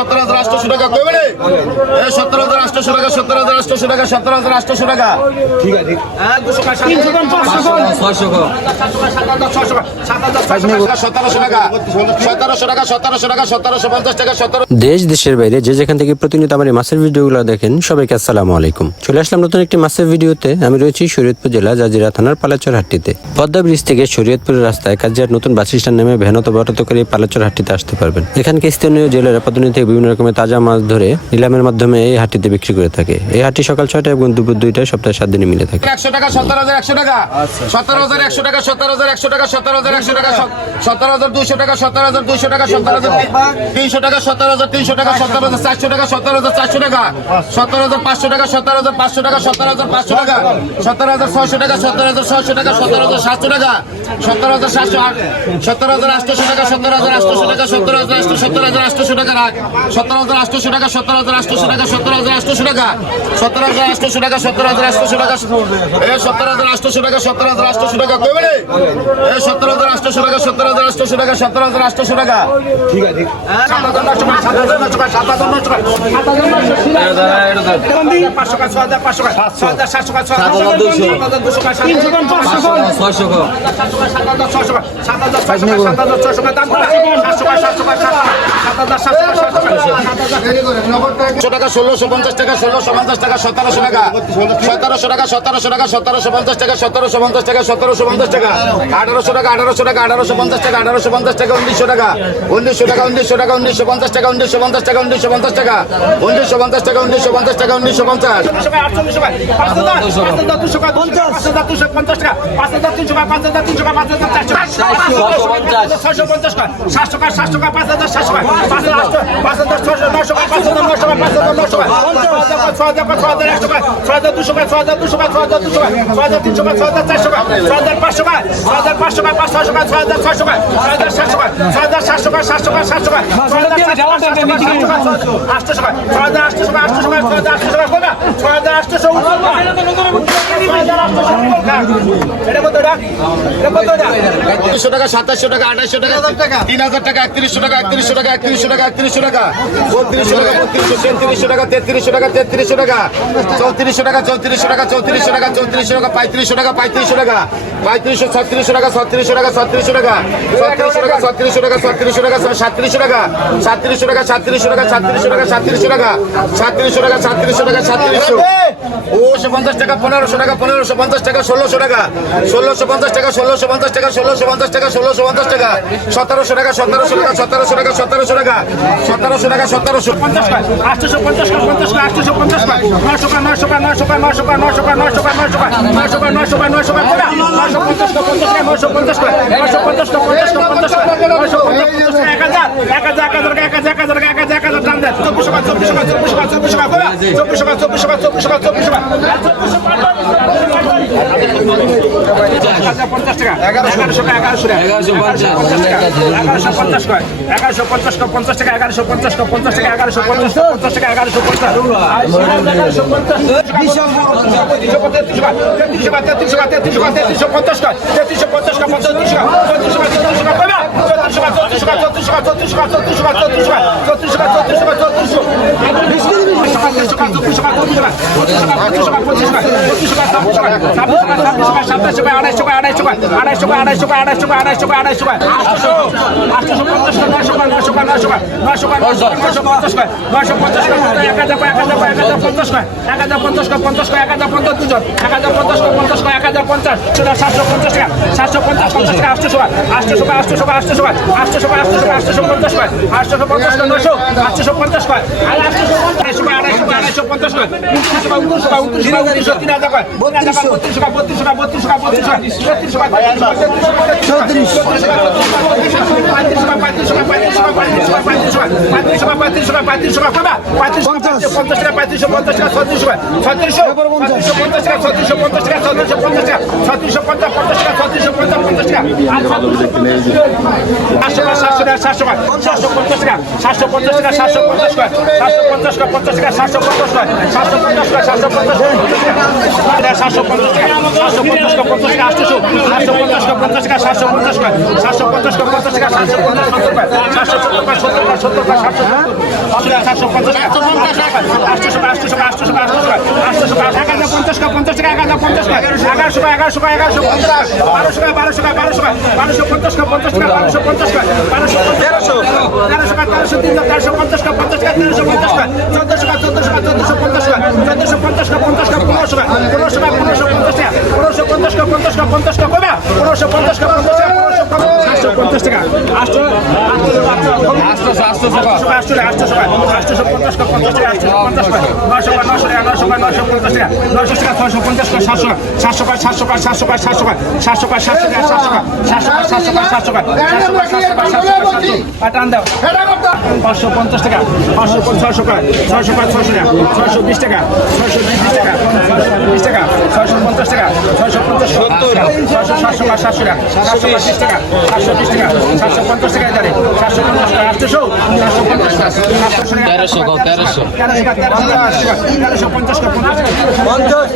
otra আটশো টাকা কবে রে সত্তর হাজার আটশো টাকা সত্তর হাজার আটশো টাকা সত্তর হাজার আটশো টাকা। পঞ্চাশ টাকা সতেরো দেশ দেশের বাইরে যে যেখান থেকে প্রতিনিয়ত আমার এই মাছের ভিডিওগুলো দেখেন সবাইকে আসসালামু আলাইকুম। চলে আসলাম নতুন একটি মাছের ভিডিওতে। আমি রয়েছি শরীয়তপুর জেলা জাজিরা থানার পালাচর হাটটিতে পদ্মা ব্রিজ থেকে শরীয়তপুরের রাস্তায় কাজিয়ার নতুন বাস স্ট্যান্ড নেমে ভ্যানত বরাত করে পালাচর হাটটিতে আসতে পারবেন। এখানকে স্থানীয় জেলেরা প্রতিনিধি থেকে বিভিন্ন রকমের তাজা মাছ ধরে নিলামের মাধ্যমে এই হাটটিতে বিক্রি করে থাকে এই হাটটি সকাল ছয়টা এবং দুপুর দুইটায় সপ্তাহে সাত দিনে মিলে থাকে একশো টাকা সতেরো হাজার একশো টাকা সতেরো হাজার একশো টাকা সতেরো হাজার একশো টাকা সতেরো হাজার একশো টাকা সতেরো হাজার দুশো টাকা সতেরো হাজার দুশো টাকা সতেরো হাজার তিনশো টাকা সতেরো হাজার তিনশো টাকা সতেরো হাজার চারশো টাকা সতেরো হাজার চারশো টাকা সতেরো হাজার পাঁচশো টাকা সতেরো হাজার পাঁচশো টাকা সতেরো হাজার পাঁচশো টাকা সতেরো হাজার ছয়শো টাকা সতেরো হাজার ছয়শো টাকা সতেরো হাজার সাতশো টাকা সতেরো হাজার সাতশো সতেরো হাজার আটশোশো টাকা সতেরো হাজার আটশোশো টাকা সতেরো হাজার আটশো সতেরো হাজার আটশোশো টাকা রাখ সতেরো হাজার আটশোশো টাকা সতেরো হাজার আটশোশো টাকা সতেরো হাজার আটশোশো টাকা সতেরো হাজার আটশোশো টাকা সতেরো হাজার আটশোশো টাকা এ সতেরো হাজার আটশোশো টাকা সতেরো হাজার আটশোশো টাকা কবে এ সতেরো হাজার আটশোশো টাকা সতেরো হাজার আটশোশো টাকা সতেরো হাজার আটশোশো টাকা ঠিক আছে সাত হাজার সাতশো টাকা সাত হাজার সাতশো টাকা সাত হাজার সাতশো টাকা সাত হাজার সাতশো টাকা টাকা টাকা ষোলোশো পঞ্চাশ টাকা ষোলোশো পঞ্চাশ টাকা সতেরোশো টাকা সতেরোশো টাকা সতেরোশো টাকা সতেরোশো পঞ্চাশ টাকা সতেরোশো পঞ্চাশ টাকা সতেরোশো পঞ্চাশ টাকা আঠারোশো টাকা আঠারোশো টাকা আঠারোশো পঞ্চাশ টাকা আঠারোশো পঞ্চাশ টাকা উনিশশো টাকা উনিশশো টাকা উনিশশো টাকা উনিশশো পঞ্চাশ টাকা উনিশশো পঞ্চাশ টাকা উনিশশো পঞ্চাশ টাকা উনিশশো পঞ্চাশ টাকা উনিশশো পঞ্চাশ টাকা উনিশশো পঞ্চাশ ছয়শো পঞ্চাশ সাতশো টাকা পাঁচ হাজার সাতশো টাকা পাঁচ হাজার পাঁচ আটশো টাকা আটশো টাকা আটশো টাকা একত্রিশশো টাকা সাতাশশো টাকা আঠাশশো টাকা তিন হাজার টাকা একত্রিশশো টাকা একত্রিশশো টাকা একত্রিশশো টাকা একত্রিশশো টাকা বত্রিশশো টাকা বত্রিশশো তেত্রিশশো টাকা তেত্রিশশো টাকা তেত্রিশশো টাকা চৌত্রিশশো টাকা চৌত্রিশশো টাকা চৌত্রিশশো টাকা চৌত্রিশশো টাকা পঁয়ত্রিশশো টাকা পঁয়ত্রিশশো টাকা পঁয়ত্রিশশো ছত্রিশশো টাকা ছত্রিশশো টাকা ছত্রিশশো টাকা ছত্রিশশো টাকা ছত্রিশশো টাকা ছত্রিশশো টাকা সাতত্রিশশো টাকা সাতত্রিশশো টাকা সাতত্রিশশো টাকা সাতত্রিশশো টাকা সাতত্রিশশো টাকা সাতত্রিশশো টাকা সাতত্রিশশো টাকা সাতত্রিশশো ওশো পঞ্চাশ টাকা পনেরোশো টাকা পনেরোশো পঞ্চাশ টাকা ষোলোশো টাকা ষোলোশো পঞ্চাশ টাকা ষোলোশো পঞ্চাশ টাকা ষোলোশো পঞ্চাশ টাকা ষোলোশো পঞ্চাশ টাকা সতেরোশো টাকা সতেরোশো টাকা সতেরোশো টাকা সতেরোশো টাকা সতেরোশো টাকা সতেরোশো পঞ্চাশ আটশোশো পঞ্চাশ আটশোশো পঞ্চাশ নশো নশো নশো নশো নশো নশো নশো নশো নশো পঞ্চাশ পঞ্চাশ নশো পঞ্চাশ পঞ্চাশ পঞ্চাশ নশো পঞ্চাশ এক হাজার এক হাজার এক হাজার এক হাজার এক হাজার এক হাজার এক হাজার দাম দেয় চব্বিশ টাকা চব্বিশ টাকা চব্বিশ টাকা চব্বিশ টাকা চব্বিশ টাকা চব্বিশ টাকা চব্বিশ টাকা চব্বিশ টাকা এগারোশো টাকা এগারোশো টাকা এগারোশো পঞ্চাশ টাকা এগারোশো পঞ্চাশ টাকা পঞ্চাশ টাকা এগারোশো পঞ্চাশ টাকা পঞ্চাশ টাকা এগারোশো পঞ্চাশ পঞ্চাশ টাকা এগারোশো পঞ্চাশ এগারোশো পঞ্চাশ তেত্রিশশো তেত্রিশশো তেত্রিশশো তেত্রিশশো পঞ্চাশ টাকা তেত্রিশশো পঞ্চাশ টাকা টাকা তিনশো টাকা চব্বিশশো টাকা পঁচিশশো টাকা পঁচিশশো টাকা পঁচিশশো টাকা পঁচিশশো টাকা পঁচিশশো টাকা ছাব্বিশশো টাকা ছাব্বিশশো টাকা সাতাশশো টাকা আড়াইশো টাকা আড়াইশো টাকা আড়াইশো টাকা আড়াইশো টাকা আড়াইশো টাকা আড়াইশো টাকা আড়াইশো টাকা আটশো আটশো পঞ্চাশ টাকা নশো টাকা নশো টাকা নশো টাকা নশো টাকা নশো পঞ্চাশ টাকা নশো পঞ্চাশ টাকা এক হাজার এক হাজার এক হাজার পঞ্চাশ টাকা এক হাজার পঞ্চাশ টাকা পঞ্চাশ টাকা এক পঞ্চাশ দুজন পঞ্চাশ টাকা পঞ্চাশ টাকা পঞ্চাশ সেটা পঞ্চাশ টাকা পঞ্চাশ আটশো টাকা আটশো টাকা আটশো টাকা আটশো টাকা আটশো টাকা আটশো টাকা আটশো পঞ্চাশ আটশো পঞ্চাশ আটশো পঞ্চাশ আটশো পঞ্চাশ পঞ্চাশ টাকা ছত্রিশশো পঞ্চাশ টাকা ছত্রিশশো পঞ্চাশ টাকা ছত্রিশশো পঞ্চাশ টাকা ছত্রিশশো পঞ্চাশ পঞ্চাশ টাকা এগারোশো টাকা এগারোশো টাকা এগারোশো টাকা বারোশো টাকা বারোশো টাকা টাকা বারোশো পঞ্চাশ টাকা পঞ্চাশ টাকা বারোশো পঞ্চাশ টাকা বারোশো তেরোশো তেরোশো টাকা তেরোশো তিন তেরোশো পঞ্চাশ টাকা পঞ্চাশ টাকা তেরোশো পঞ্চাশ টাকা চোদ্দশো টাকা চোদ্দশো টাকা চোদ্দশো পঞ্চাশ টাকা চোদ্দশো পঞ্চাশ টাকা পঞ্চাশ টাকা পনেরোশো টাকা পনেরোশো টাকা পনেরোশো পঞ্চাশ টাকা পনেরোশো পঞ্চাশ টাকা পঞ্চাশ টাকা পঞ্চাশ টাকা কবে পনেরোশো পঞ্চাশ টাকা পঞ্চাশ টাকা পনেরোশো পঞ্চাশ টাকা আটশো পাঁচশো পঞ্চাশ টাকা পাঁচশো ছয়শো টাকা ছয়শো টাকা ছয়শো টাকা ছয়শো বিশ টাকা ছয়শো বিশ টাকা ছয়শো বিশ টাকা ছয়শো পঞ্চাশ টাকা ছয়শো পঞ্চাশ সত্তর ছয়শো সাতশো টাকা সাতশো টাকা সাতশো বিশ টাকা সাতশো বিশ টাকা সাতশো পঞ্চাশ টাকা সাতশো পঞ্চাশ টাকা আটশো তেরোশো কো তেরোশো। পঞ্চাশ।